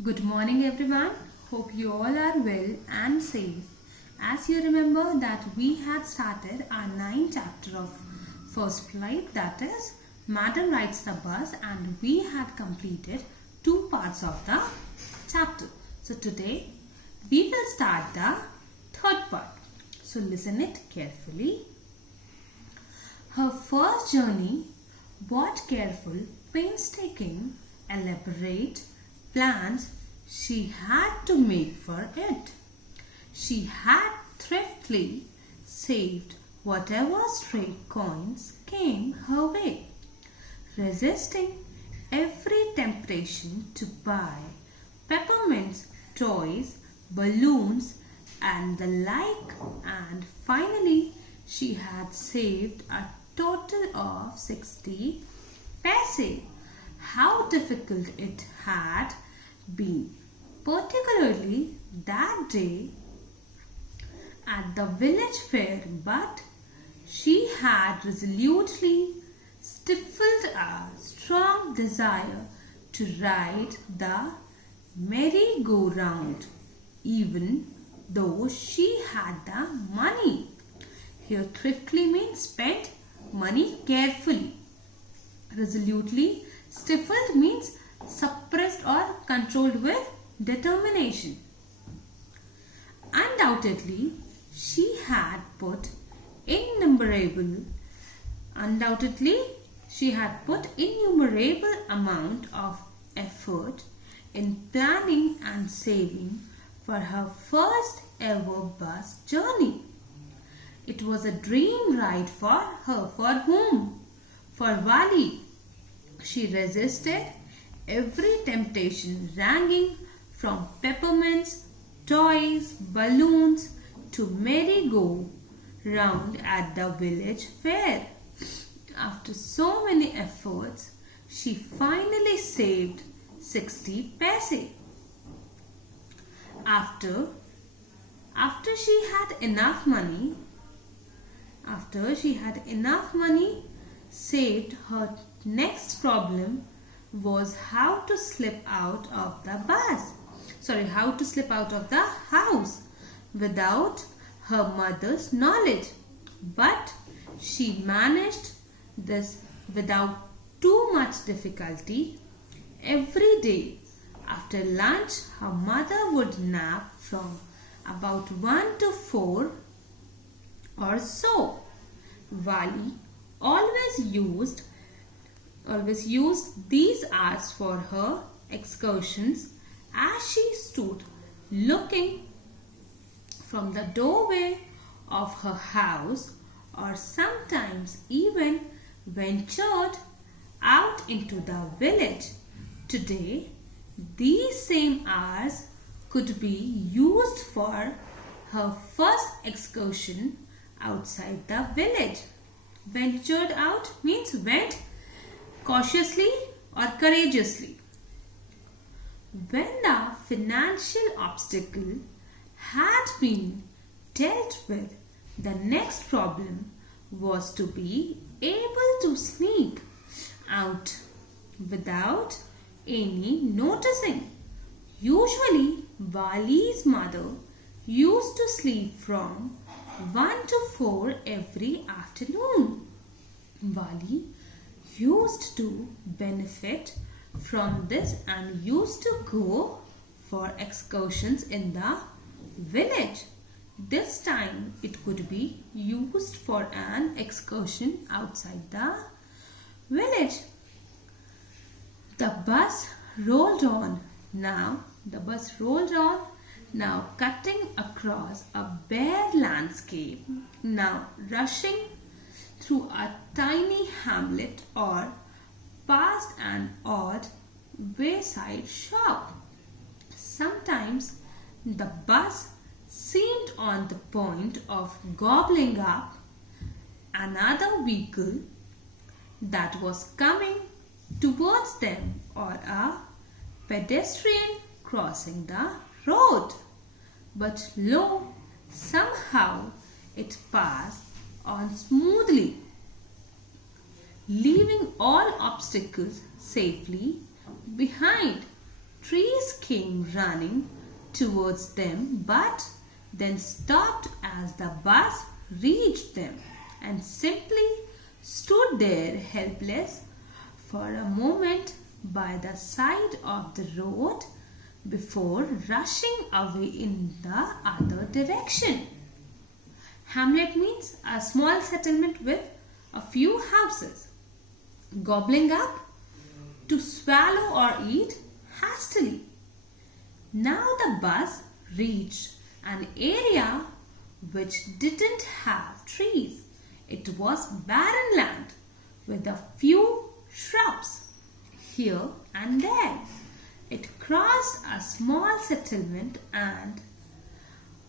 Good morning everyone. Hope you all are well and safe. As you remember that we had started our 9th chapter of first flight, that is Madam Rides the Bus, and we had completed 2 parts of the chapter. So today we will start the 3rd part. So listen it carefully. Her first journey brought careful, painstaking, elaborate plans she had to make for it. She had thriftily saved whatever stray coins came her way, resisting every temptation to buy peppermints, toys, balloons and the like, and finally she had saved a total of 60 paise. How difficult it had been, particularly that day at the village fair, but she had resolutely stifled a strong desire to ride the merry-go-round, even though she had the money. Here thriftily means spent money carefully. Resolutely stifled means suppressed or controlled with determination. Undoubtedly, she had put innumerable amount of effort in planning and saving for her first ever bus journey. It was a dream ride for her. For whom? For Vali. She resisted every temptation, ranging from peppermints, toys, balloons to merry-go-round at the village fair. After so many efforts, she finally saved 60 paise. After she had enough money saved, her next problem was how to slip out of the house without her mother's knowledge. But she managed this without too much difficulty. Every day after lunch, her mother would nap from about 1 to 4 or so. Vali always used these hours for her excursions as she stood looking from the doorway of her house, or sometimes even ventured out into the village. Today, these same hours could be used for her first excursion outside the village. Ventured out means went cautiously or courageously. When the financial obstacle had been dealt with, the next problem was to be able to sneak out without any noticing. Usually, Vali's mother used to sleep from 1 to 4 every afternoon. Vali used to benefit from this and used to go for excursions in the village. This time it could be used for an excursion outside the village. The bus rolled on. Now cutting across a bare landscape, now rushing through a tiny hamlet or past an odd wayside shop. Sometimes the bus seemed on the point of gobbling up another vehicle that was coming towards them, or a pedestrian crossing the road. But lo, somehow it passed on smoothly, leaving all obstacles safely behind. Trees came running towards them but then stopped as the bus reached them and simply stood there helpless for a moment by the side of the road before rushing away in the other direction. Hamlet means a small settlement with a few houses. Gobbling up to swallow or eat hastily. Now the bus reached an area which didn't have trees. It was barren land with a few shrubs here and there. It crossed a small settlement and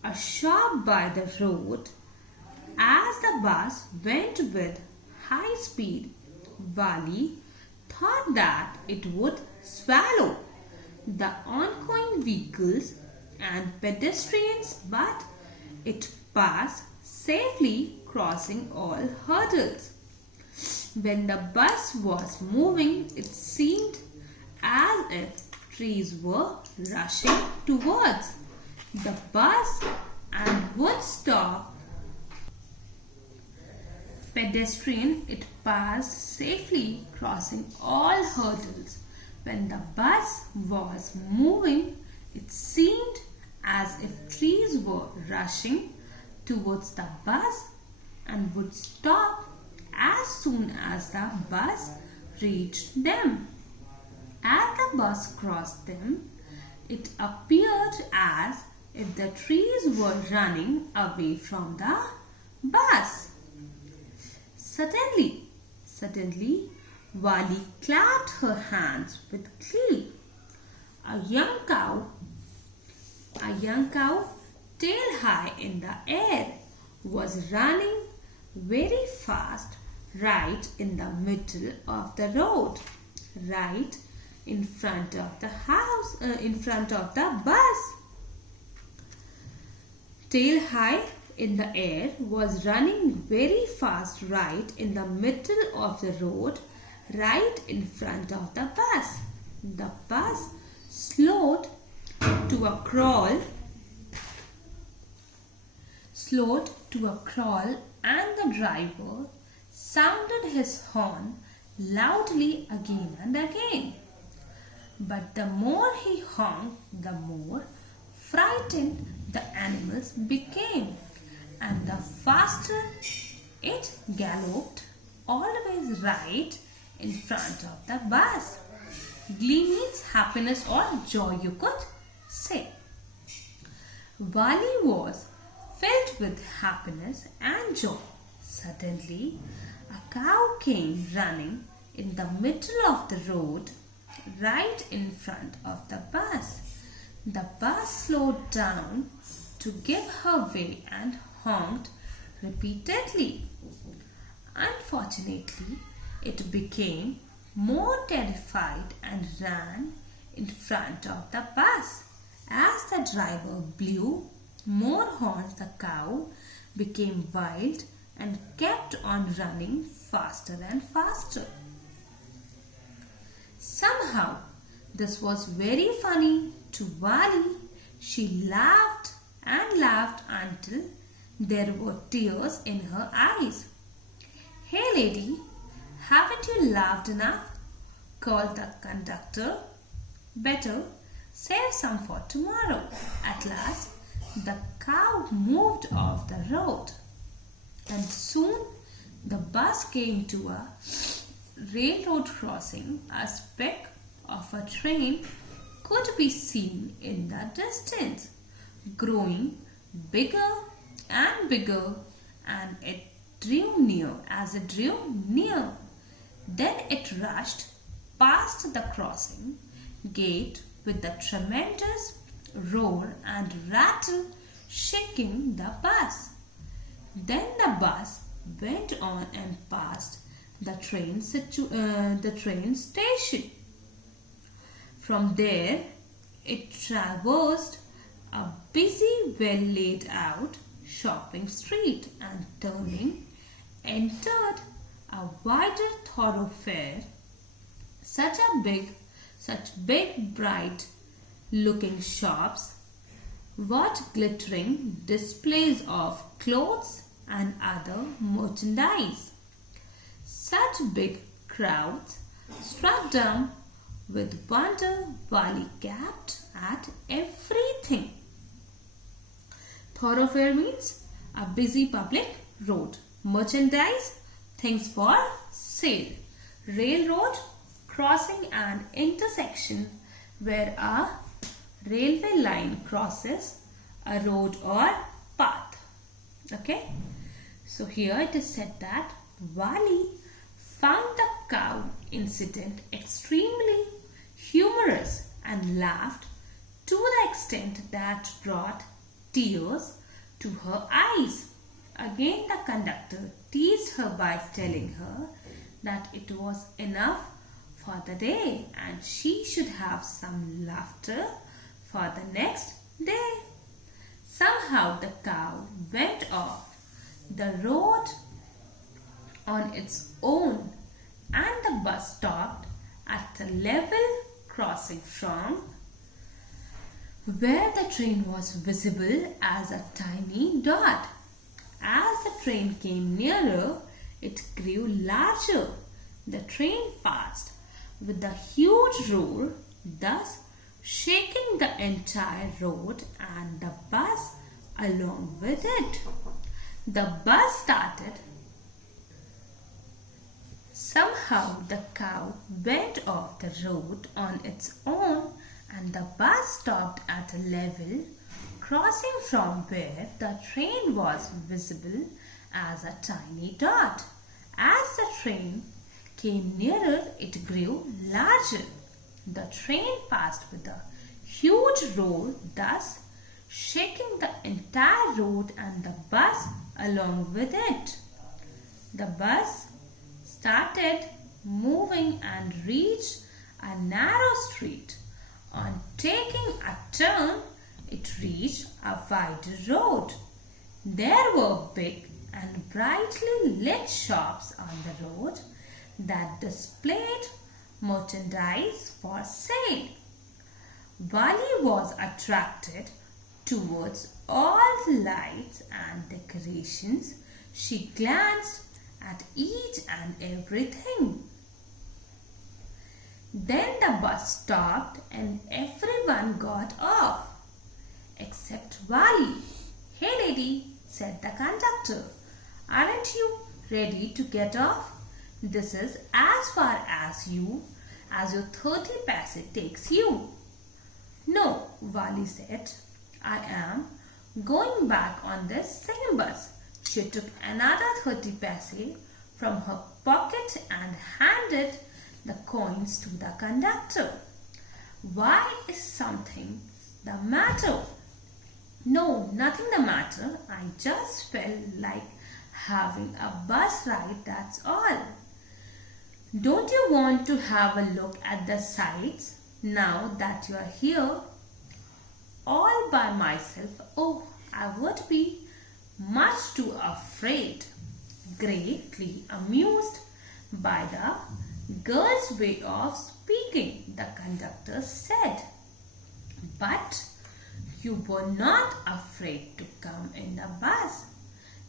a shop by the road. As the bus went with high speed, Wali thought that it would swallow the oncoming vehicles and pedestrians, but it passed safely, crossing all hurdles. When the bus was moving, it seemed as if trees were rushing towards the bus and would stop. Pedestrian, it passed safely, crossing all hurdles. When the bus was moving, it seemed as if trees were rushing towards the bus and would stop as soon as the bus reached them. As the bus crossed them, it appeared as if the trees were running away from the bus. Suddenly, Wali clapped her hands with glee. A young cow, tail high in the air, was running very fast right in the middle of the road, right in front of the house, in front of the bus. Tail high in the air was running very fast right in the middle of the road, right in front of the bus. The bus slowed to a crawl, and the driver sounded his horn loudly again and again. But the more he honked, the more frightened the animals became, and the faster it galloped, always right in front of the bus. Glee means happiness or joy, you could say. Wali was filled with happiness and joy. Suddenly, a cow came running in the middle of the road, right in front of the bus. The bus slowed down to give her way and honked repeatedly. Unfortunately, it became more terrified and ran in front of the bus. As the driver blew more horns, the cow became wild and kept on running faster and faster. Somehow, this was very funny to Wali. She laughed and laughed until there were tears in her eyes. "Hey lady, haven't you laughed enough?" called the conductor. "Better save some for tomorrow." At last, the cow moved off the road, and soon the bus came to a railroad crossing. A speck of a train could be seen in the distance, growing bigger and bigger, and it drew near. As it drew near, then it rushed past the crossing gate with a tremendous roar and rattle, shaking the bus. Then the bus went on and passed the train station. From there, it traversed a busy, well laid out shopping street and turning, entered a wider thoroughfare. Such big, bright looking shops, what glittering displays of clothes and other merchandise. Such big crowds struck dumb with wonder while he gaped at everything. Thoroughfare means a busy public road. Merchandise, things for sale. Railroad, crossing an intersection where a railway line crosses a road or path. Okay, so here it is said that Wali found the cow incident extremely humorous and laughed to the extent that brought tears to her eyes. Again, the conductor teased her by telling her that it was enough for the day and she should have some laughter for the next day. Somehow the cow went off the road on its own and the bus stopped at a level crossing from where the train was visible as a tiny dot. As the train came nearer, it grew larger. The train passed with a huge roar, thus shaking the entire road and the bus along with it. The bus started. Somehow the cow went off the road on its own and the bus stopped at a level crossing from where the train was visible as a tiny dot. As the train came nearer, it grew larger. The train passed with a huge roar, thus shaking the entire road and the bus along with it. The bus started moving and reached a narrow street. On taking a turn, it reached a wider road. There were big and brightly lit shops on the road that displayed merchandise for sale. Wali was attracted towards all the lights and decorations. She glanced at each and everything. Then the bus stopped and everyone got off except Wali. "Hey lady," said the conductor, "aren't you ready to get off? This is as far as your 30 paise takes you." "No," Wali said, "I am going back on this same bus." She took another 30 paise from her pocket and handed the coins to the conductor. "Why, is something the matter?" "No, nothing the matter. I just felt like having a bus ride, that's all." "Don't you want to have a look at the sights now that you are here all by myself?" "Oh, I would be much too afraid." Greatly amused by the girl's way of speaking, the conductor said, "But you were not afraid to come in the bus."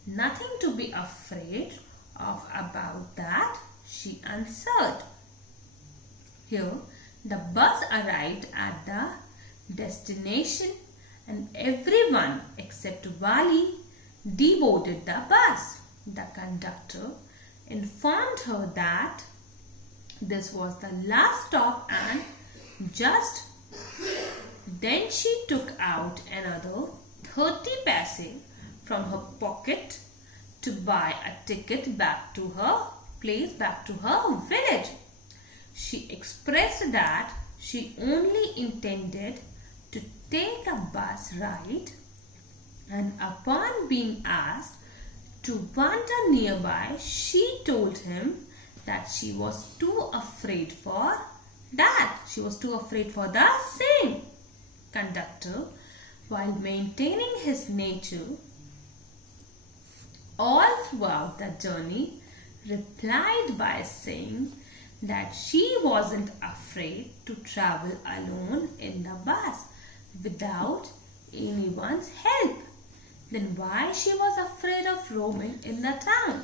"Nothing to be afraid of about that," she answered. Here the bus arrived at the destination and everyone except Wali deboarded the bus. The conductor informed her that this was the last stop and just then she took out another 30 paise from her pocket to buy a ticket back to her place, back to her village. She expressed that she only intended to take a bus ride, and upon being asked to wander nearby, she told him that she was too afraid for that. She was too afraid for the same. Conductor, while maintaining his nature all throughout the journey, replied by saying that she wasn't afraid to travel alone in the bus. without anyone's help. Then why she was afraid of roaming in the town?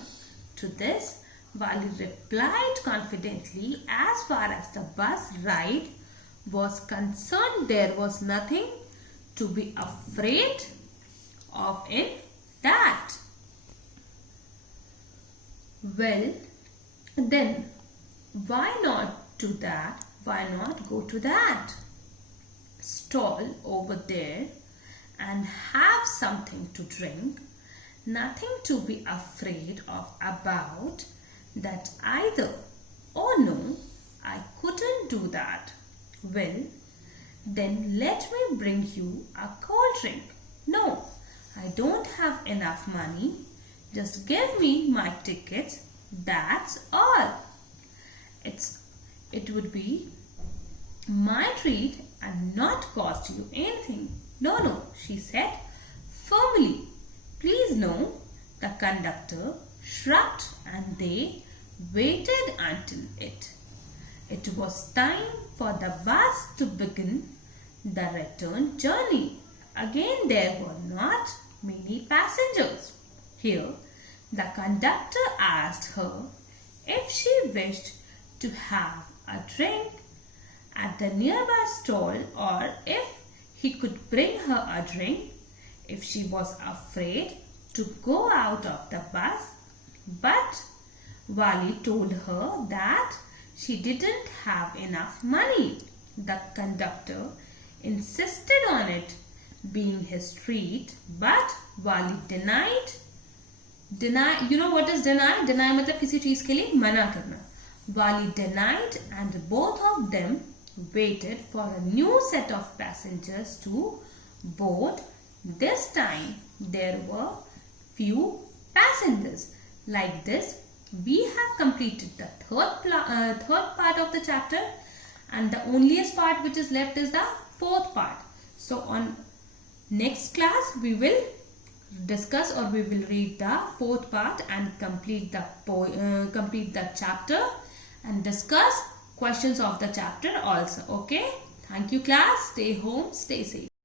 To this, Wali replied confidently, as far as the bus ride was concerned, there was nothing to be afraid of in that. Well, then why not do that? Why not go to that stall over there and have something to drink? Nothing to be afraid of about that either. Oh no, I couldn't do that. Well, then let me bring you a cold drink. No, I don't have enough money. Just give me my tickets. That's all. It would be my treat and not cost you anything. No, she said firmly. Please no. The conductor shrugged and they waited until it was time for the bus to begin the return journey. Again there were not many passengers. Here the conductor asked her if she wished to have a drink at the nearby stall or if he could bring her a drink if she was afraid to go out of the bus. But Wali told her that she didn't have enough money. The conductor insisted on it being his treat, but Wali denied. You know what is deny? Deny मतलब किसी चीज के लिए मना करना. Wali denied and both of them waited for a new set of passengers to board. This time there were few passengers. Like this, we have completed the third part of the chapter, and the onlyest part which is left is the fourth part. So on next class we will discuss or we will read the fourth part and complete the chapter and discuss questions of the chapter also. Okay, thank you class. Stay home, stay safe.